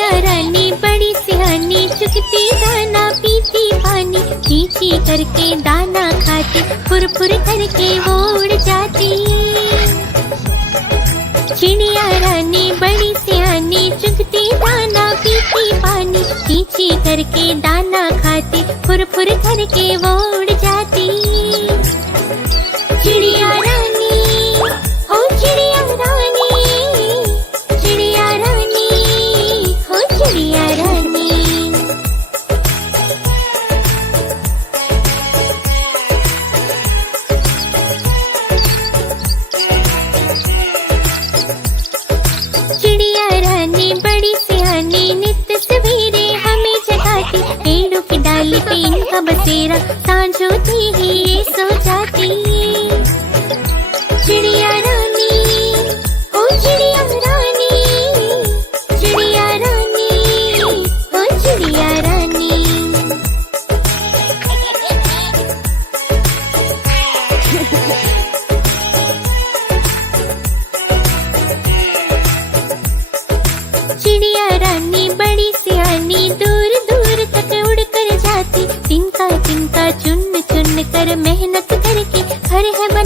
चिड़िया रानी बड़ी सियानी, चुगती दाना पीती पानी, चींची करके दाना खाती, फुर फुर करके वो उड़ जाती। चिड़िया रानी बड़ी सियानी, चुगती दाना पीती पानी, चींची करके दाना खाती, फुर फुर करके वो उड़ जाती। चिड़िया रानी, हो चिड़िया रानी, चिड़िया रानी, हो चिड़िया रानी। चिड़िया रानी बड़ी सियानी, नित्य सवेरे हमें जगाती, पेड़ों की डाली पे इनका बसेरा, सांझ होती ही ये सो जाती। चिड़िया रानी, ओ चिड़िया रानी, चिड़िया रानी, ओ चिड़िया रानी। चिड़िया रानी बड़ी सियानी, दूर दूर तक उड़ कर जाती, तिनका तिनका चुन चुन कर मेहनत करके घर है